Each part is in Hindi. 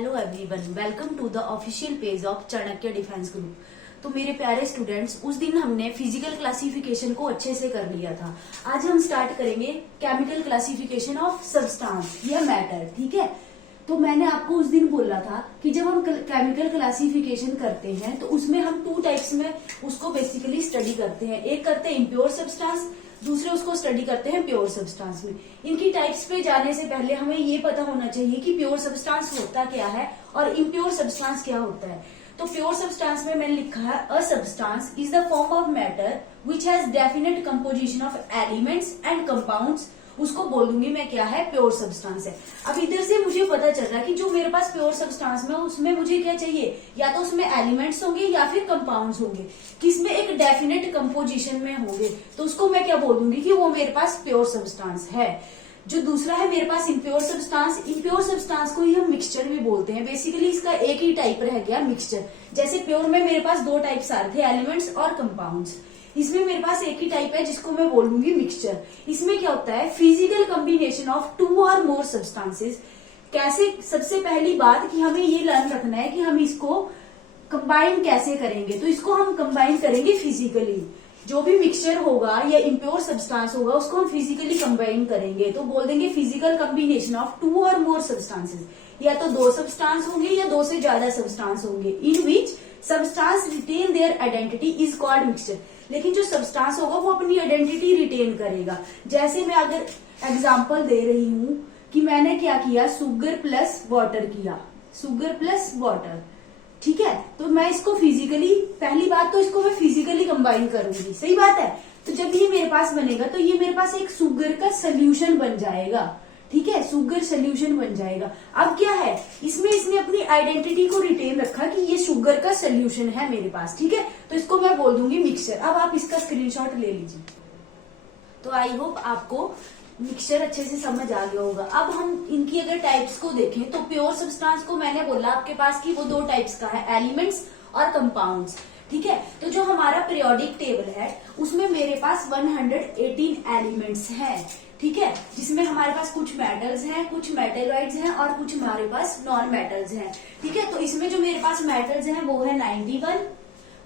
Hello everyone, welcome to the official page of Chanakya defence group. तो मेरे प्यारे स्टूडेंट्स, उस दिन हमने फिजिकल क्लासिफिकेशन को अच्छे से कर लिया था। आज हम स्टार्ट करेंगे केमिकल क्लासिफिकेशन ऑफ सब्सटेंस या मैटर। ठीक है, तो मैंने आपको उस दिन बोला था कि जब हम केमिकल क्लासिफिकेशन करते हैं तो उसमें हम टू टाइप्स में उसको बेसिकली स्टडी करते हैं। एक करते हैं इम्प्योर सब्सटेंस, दूसरे उसको स्टडी करते हैं प्योर सब्सटेंस में। इनकी टाइप्स पे जाने से पहले हमें ये पता होना चाहिए कि प्योर सब्सटेंस होता क्या है और इम्प्योर सब्सटेंस क्या होता है। तो प्योर सब्सटेंस में मैंने लिखा है a substance is the form of matter which has definite composition of elements and compounds. उसको बोलूंगी मैं क्या है, प्योर सब्सटेंस है। अब इधर से मुझे पता चल रहा है कि जो मेरे पास प्योर सब्सटेंस में उसमें मुझे क्या चाहिए, या तो उसमें एलिमेंट्स होंगे या फिर कंपाउंड्स होंगे, किसमें एक डेफिनेट कंपोजिशन में होंगे, तो उसको मैं क्या बोलूंगी कि वो मेरे पास प्योर सब्सटेंस है। जो दूसरा है मेरे पास इम्प्योर सब्सटेंस, इम्प्योर सब्सटेंस को ही हम मिक्सचर भी बोलते हैं। बेसिकली इसका एक ही टाइप रह गया, मिक्सचर। जैसे प्योर में मेरे पास दो टाइप्स आ रहे थे, एलिमेंट्स और कंपाउंड्स। इसमें मेरे पास एक ही टाइप है जिसको मैं बोलूंगी मिक्सचर। इसमें क्या होता है, फिजिकल कॉम्बिनेशन ऑफ टू और मोर सब्सटेंसेस। कैसे, सबसे पहली बात कि हमें ये लर्न रखना है कि हम इसको कंबाइन कैसे करेंगे। तो इसको हम कंबाइन करेंगे फिजिकली। जो भी मिक्सचर होगा या इम्प्योर सब्सटेंस होगा उसको हम फिजिकली कंबाइन करेंगे। तो बोल देंगे फिजिकल कॉम्बिनेशन ऑफ टू और मोर सब्सटेंसेस। या तो दो सब्सटेंस होंगे या दो से ज्यादा सब्सटेंस होंगे। In which substance retain their identity is called mixture. लेकिन जो सब्सटेंस होगा वो अपनी आइडेंटिटी रिटेन करेगा। जैसे मैं अगर एग्जांपल दे रही हूं कि मैंने क्या किया, शुगर प्लस वाटर किया, शुगर प्लस वाटर। ठीक है, तो मैं इसको फिजिकली, पहली बात तो इसको मैं फिजिकली कंबाइन करूंगी, सही बात है। तो जब ये मेरे पास बनेगा तो ये मेरे पास एक शुगर का सोल्यूशन बन जाएगा। ठीक है, शुगर सोल्यूशन बन जाएगा। अब क्या है, इसमें इसने अपनी आइडेंटिटी को रिटेन रखा कि ये शुगर का सोल्यूशन है मेरे पास। ठीक है, तो इसको मैं बोल दूंगी मिक्सचर। अब आप इसका स्क्रीनशॉट ले लीजिए। तो आई होप आपको मिक्सचर अच्छे से समझ आ गया होगा। अब हम इनकी अगर टाइप्स को देखें तो प्योर सब्सटेंस को मैंने बोला आपके पास कि वो दो टाइप्स का है, एलिमेंट्स और कंपाउंड्स। ठीक है, तो जो हमारा पीरियोडिक टेबल है उसमें मेरे पास 118 एलिमेंट्स हैं। ठीक है, जिसमें हमारे पास कुछ मेटल्स हैं, कुछ मेटेलॉइड्स हैं और कुछ हमारे पास नॉन मेटल्स हैं। ठीक है, तो इसमें जो मेरे पास मेटल्स हैं वो है 91,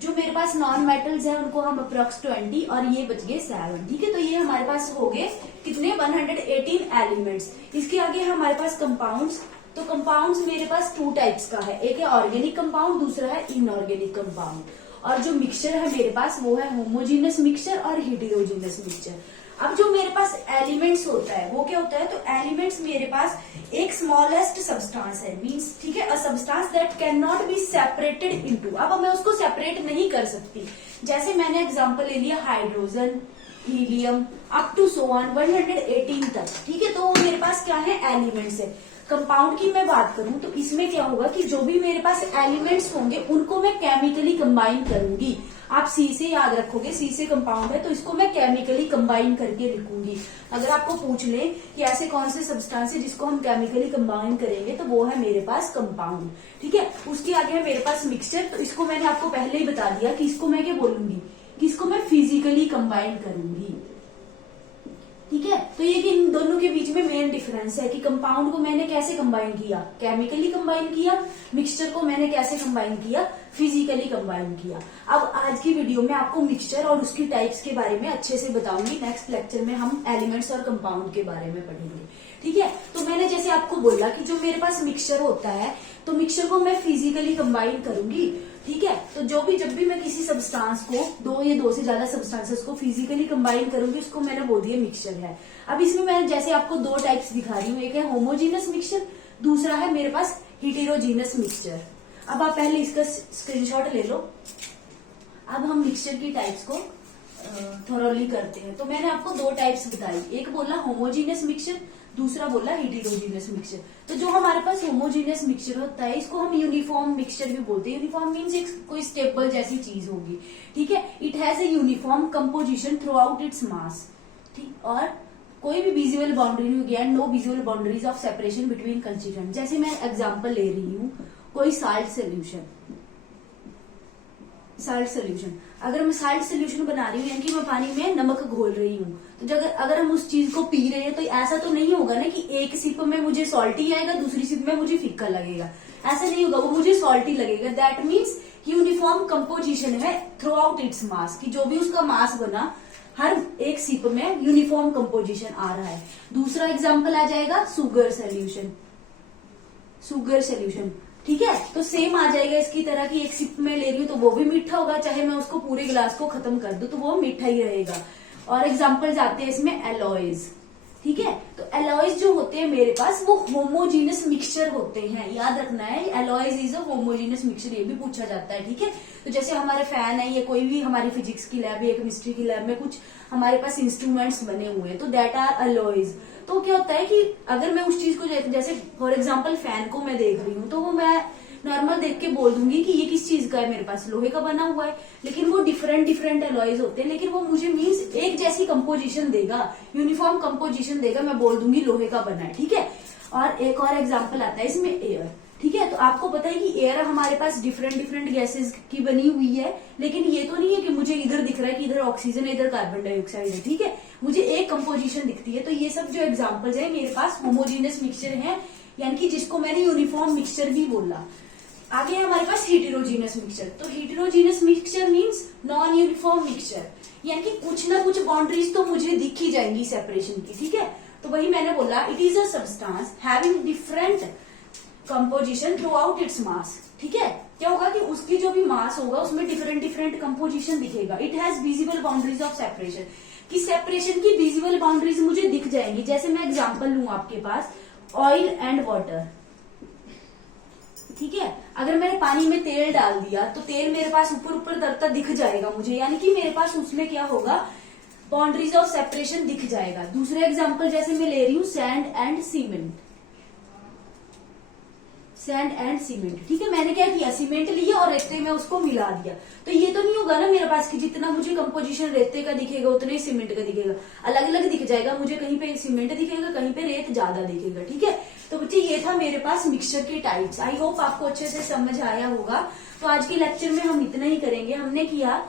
जो मेरे पास नॉन मेटल्स हैं उनको हम अप्रोक्स 20 और ये बच गए 7। ठीक है, तो ये हमारे पास हो गए कितने, 118 एलिमेंट्स। इसके आगे हमारे पास कंपाउंड्स। तो कंपाउंड्स मेरे पास टू टाइप्स का है, एक है ऑर्गेनिक कंपाउंड, दूसरा है इनऑर्गेनिक कंपाउंड। और जो मिक्सचर है मेरे पास वो है होमोजीनस मिक्सचर और हेटेरोजीनस मिक्सचर। अब जो मेरे पास एलिमेंट्स होता है वो क्या होता है, तो एलिमेंट्स मेरे पास एक स्मॉलेस्ट सब्सटेंस है, मींस ठीक है, a substance that can not be separated into. अब मैं उसको सेपरेट नहीं कर सकती। जैसे मैंने एग्जांपल ले लिया hydrogen, helium, up to so on 118 तक। ठीक है, तो वो मेरे पास क्या है, एलिमेंट्स है। कंपाउंड की मैं बात करूं तो इसमें क्या होगा कि जो भी मेरे पास एलिमेंट्स होंगे उनको मैं केमिकली कंबाइन करूंगी। आप सी से याद रखोगे, सी से कंपाउंड है तो इसको मैं केमिकली कंबाइन करके लिखूंगी। अगर आपको पूछ ले कि ऐसे कौन से सब्सटेंस है जिसको हम केमिकली कंबाइन करेंगे तो वो है मेरे पास कंपाउंड। ठीक है, उसके आगे है मेरे पास मिक्सचर। तो इसको मैंने आपको पहले ही बता दिया कि इसको मैं क्या बोलूंगी, कि इसको मैं फिजिकली कंबाइन करूंगी। ठीक है, तो ये कि इन दोनों के बीच में मेन डिफरेंस है कि कंपाउंड को मैंने कैसे कंबाइन किया, केमिकली कंबाइन किया। मिक्सचर को मैंने कैसे कंबाइन किया, फिजिकली कंबाइन किया। अब आज की वीडियो में आपको मिक्सचर और उसकी टाइप्स के बारे में अच्छे से बताऊंगी। नेक्स्ट लेक्चर में हम एलिमेंट्स और कंपाउंड के बारे में पढ़ेंगे। ठीक है, तो मैंने जैसे आपको बोला कि जो मेरे पास मिक्सचर होता है तो मिक्सचर को मैं फिजिकली कंबाइन करूंगी। ठीक है, तो जब भी मैं किसी सब्सटेंस को, दो या दो से ज्यादा सब्सटेंसेस को फिजिकली कंबाइन करूंगी उसको मैंने बोल दिया मिक्सचर है। अब इसमें मैं जैसे आपको दो टाइप्स दिखा रही हूँ, एक है होमोजीनस मिक्सचर, दूसरा है मेरे पास हेटेरोजीनस मिक्सचर। अब आप पहले इसका स्क्रीनशॉट ले लो। अब हम मिक्सचर की टाइप्स को थोरोली करते हैं। तो मैंने आपको दो टाइप्स बताई, एक बोला होमोजीनस मिक्सचर, दूसरा बोला हेटेरोजीनस मिक्सचर। तो जो हमारे पास होमोजीनस मिक्सचर होता है इसको हम यूनिफॉर्म मिक्सचर भी बोलते हैं। यूनिफॉर्म मीन्स एक कोई स्टेबल जैसी चीज होगी। ठीक है, it has a uniform composition through out its mass. ठीक, और कोई भी विजुअल बाउंड्री नहीं होगी and no visual boundaries of separation between constituent. जैसे मैं एग्जांपल ले रही हूँ, कोई साल्ट सोल्यूशन, साल्ट सोल्यूशन, अगर मैं साल्ट सोल्यूशन बना रही हूँ यानी कि मैं पानी में नमक घोल रही हूँ, तो अगर हम उस चीज को पी रहे हैं तो ऐसा तो नहीं होगा ना कि एक सिप में मुझे सॉल्टी आएगा दूसरी सिप में मुझे फीका लगेगा। ऐसा नहीं होगा, वो मुझे सॉल्टी लगेगा। दैट मीन्स यूनिफॉर्म कंपोजिशन है थ्रू आउट इट्स मास, कि जो भी उसका मास बना हर एक सिप में यूनिफॉर्म कंपोजिशन आ रहा है। दूसरा एग्जाम्पल आ जाएगा शुगर सोल्यूशन, शुगर सोल्यूशन, ठीक है। तो सेम आ जाएगा इसकी तरह की, एक सिप में ले रही हूं तो वो भी मीठा होगा, चाहे मैं उसको पूरे गिलास को खत्म कर दूं तो वो मीठा ही रहेगा। और एग्जाम्पल आते हैं इसमें एलॉयज, ठीक है। तो एलॉयज जो होते हैं मेरे पास वो होमोजीनस मिक्सचर होते हैं, याद रखना है, alloys is a homogeneous mixture, ये भी पूछा जाता है, ठीक है। तो जैसे हमारे फैन है, ये कोई भी हमारी फिजिक्स की लैब या केमिस्ट्री की लैब में कुछ हमारे पास इंस्ट्रूमेंट्स बने हुए हैं, तो दैट आर एलॉयज। तो क्या होता है कि अगर मैं उस चीज को जैसे फॉर एग्जाम्पल फैन को मैं देख रही हूँ तो वो मैं नॉर्मल देख के बोल दूंगी कि ये किस चीज का है, मेरे पास लोहे का बना हुआ है, लेकिन वो डिफरेंट डिफरेंट एलॉयज होते हैं, लेकिन वो मुझे मीन्स एक जैसी कंपोजिशन देगा, यूनिफॉर्म कंपोजिशन देगा, मैं बोल दूंगी लोहे का बना है, ठीक है। और एक और एग्जाम्पल आता है इसमें एयर, ठीक है। तो आपको पता है कि एयर हमारे पास डिफरेंट डिफरेंट गैसेस की बनी हुई है, लेकिन ये तो नहीं है कि मुझे इधर दिख रहा है कि इधर ऑक्सीजन है इधर कार्बन डाइऑक्साइड है, ठीक है। मुझे एक कंपोजिशन दिखती है। तो ये सब जो एग्जाम्पल्स है मेरे पास होमोजीनियस मिक्सचर है, यानी कि जिसको मैंने यूनिफॉर्म मिक्सचर भी बोला। आगे है हमारे पास हेटेरोजीनियस मिक्सचर। तो heterogeneous mixture means non uniform mixture, यानी कि कुछ ना कुछ बाउंड्रीज तो मुझे दिख ही जाएंगी सेपरेशन की, ठीक है। तो वही मैंने बोला, it is a substance having different composition through out its mass, ठीक है। क्या होगा कि उसकी जो भी मास होगा उसमें डिफरेंट डिफरेंट कंपोजिशन दिखेगा। It has visible boundaries of separation, कि सेपरेशन की विजिबल बाउंड्रीज मुझे दिख जाएंगी। जैसे मैं एग्जांपल लूं आपके पास, ऑयल एंड वाटर, ठीक है। अगर मैंने पानी में तेल डाल दिया तो तेल मेरे पास ऊपर ऊपर तरता दिख जाएगा मुझे, यानी कि मेरे पास उसमें क्या होगा, बाउंड्रीज ऑफ सेपरेशन दिख जाएगा। दूसरे एग्जांपल जैसे मैं ले रही हूं sand and cement, sand and cement, ठीक है। मैंने क्या किया, सीमेंट लिया और रेते में उसको मिला दिया, तो ये तो नहीं होगा ना मेरे पास कि जितना मुझे कंपोजिशन रेते का दिखेगा उतना ही सीमेंट का दिखेगा, अलग अलग दिख जाएगा। मुझे कहीं पे सीमेंट दिखेगा, कहीं पे रेत ज्यादा दिखेगा, ठीक है। तो बच्चे ये था मेरे पास मिक्सचर के टाइप्स। आई होप आपको अच्छे से समझ आया होगा। तो आज के लेक्चर में हम इतना ही करेंगे। हमने किया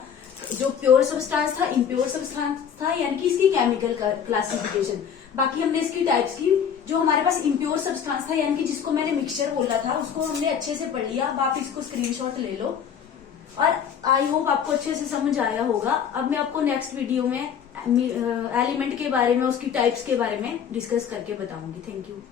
जो प्योर सब्सटेंस था, इम्प्योर सब्सटेंस था, यानी कि इसकी केमिकल क्लासिफिकेशन। बाकी हमने इसकी टाइप्स की, जो हमारे पास इम्प्योर सब्सटेंस था यानी कि जिसको मैंने मिक्सचर बोला था, उसको हमने अच्छे से पढ़ लिया। अब आप इसको स्क्रीनशॉट ले लो और आई होप आपको अच्छे से समझ आया होगा। अब मैं आपको नेक्स्ट वीडियो में एलिमेंट के बारे में, उसकी टाइप्स के बारे में डिस्कस करके बताऊंगी। Thank you.